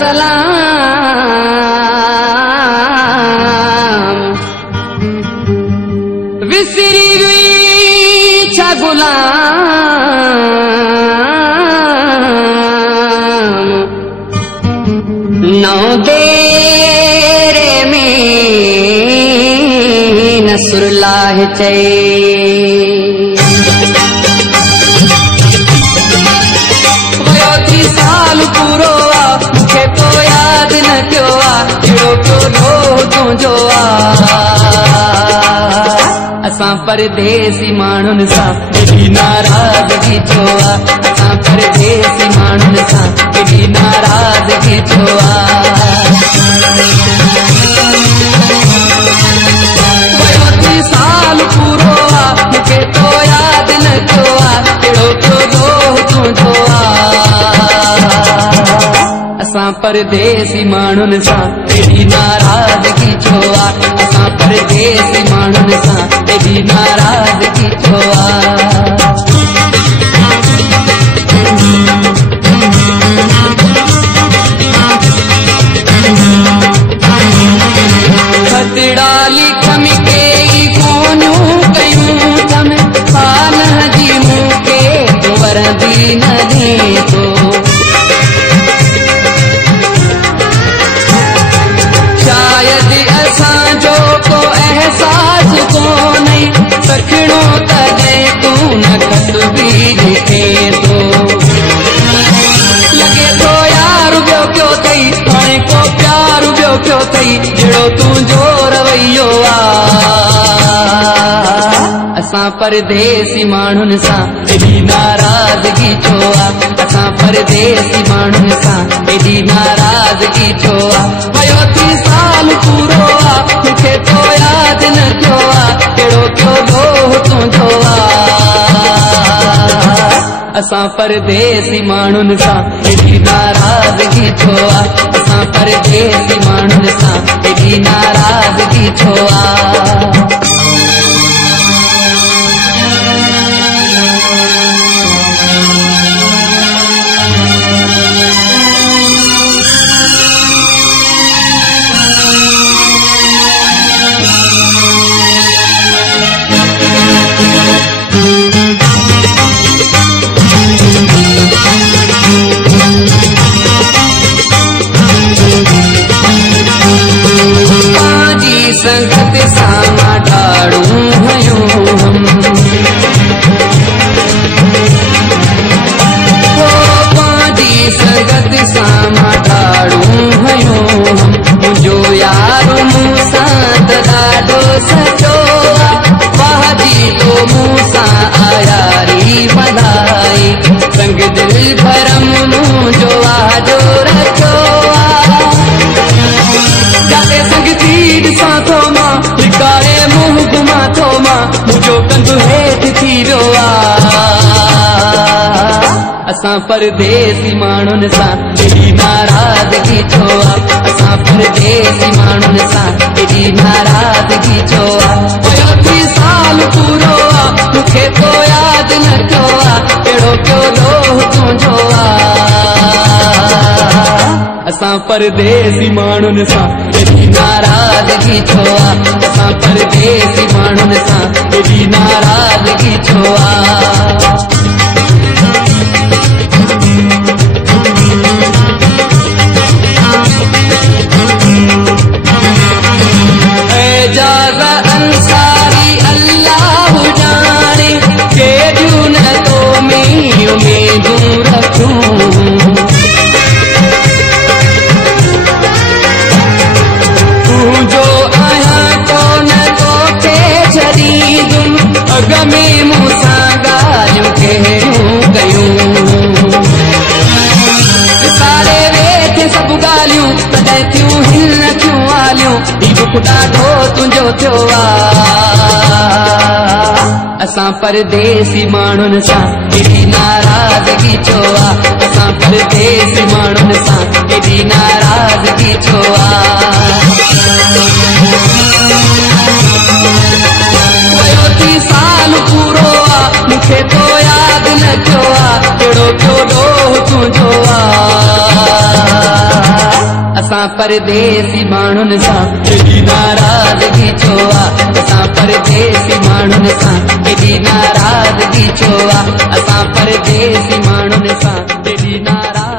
सलाम विसरी गई छा गुलाम नौ देरे में नसरुल्लाह चए साल पूरो आ मुझे तो याद न क्यों आ जो दो तुझो आ असां परदेसी माण्हुनि सां एॾी नाराज़गी छो आ असां परदेसी माण्हुनि सां एॾी नाराज़गी छो आ साल पूरो आ मुझे तो याद न क्यों आ जो दो तुझो आ असां परदेसी माण्हुनि सां एॾी नाराज़गी छो आ असां परदेसी माण्हुनि सां एॾी नाराज़गी छो आ खतड़ा लिख मिटे कोनूं कयूं थम पान जी मूंखे वरंदी न ॾे थो असांजो को एहसास कोन्हे सखणो तॾहिं तूं न तस्वीर लिखे थो लॻे थो यार ॿियो कयो अथई हाणे को प्यार ॿियो कयो अथई जहिड़ो तुंहिंजो रवैयो आ असां परदेसी माण्हुनि सां एॾी नाराज़गी छो आ असां परदेसी माण्हुनि सां एॾी नाराज़गी छो आ वयो थी साल पूरो आ मूंखे तो याद न थियो आ कहिड़ो कयो ॾोह तुंहिंजो आ असां परदेसी माण्हुनि सां एॾी नाराज़गी छो आ असां परदेसी माण्हुनि सां एॾी नाराज़गी छो आ संगत सां ठाड़ूं हयूं हम पंहिंजी संगत सां ठाड़ूं हयूं हम मुंहिंजो यार मूं सां त ॾाढो सचो आ वाहजी तो मूं सां आयारी वधाई संग दिल भरम मुंहिंजो वाजो रखियो आ संग थी ॾिसां थो मां लिकाए मुंहुं घुमां थो मां मुंहिंजो कंधु हेठि थी वियो आ असां परदेसी माण्हुनि सां एॾी नाराज़गी छो आ असां परदेसी माण्हुनि सां एॾी नाराज़गी छो आ वयो थी साल पूरो आ मूंखे तो याद न थियो आ कहिड़ो कयो ॾोह तुंहिंजो आ असां परदेसी माण्हुनि सां एॾी नाराज़गी छो आ असां परदेसी माण्हुनि सां एॾी नाराज़गी छो आ एजाज़ अंसारी अल्लाह जाने केॾियूं न तो में उमेदूं रखूं अग में मूंसां ॻाल्हियूं कहिड़ियूं कयूं सारे वेठे सभु ॻाल्हियूं तॾहिं थियूं हिन थियूं आलियूं ही दुख ॾाढो तुंहिंजो थियो आ असां परदेसी माण्हुनि सां एॾी नाराज़गी छो आ असां परदेसी माण्हुनि सां एॾी नाराज़गी छो आ साल पूरो आ मूंखे तो याद न थियो आ कहिड़ो कयो ॾोह तुंहिंजो आ असां परदेसी माण्हुनि सां एॾी नाराज़गी छो आ। असां परदेसी माण्हुनि सां एॾी नाराज़गी छो आ। असां परदेसी माण्हुनि सां एॾी नाराज़गी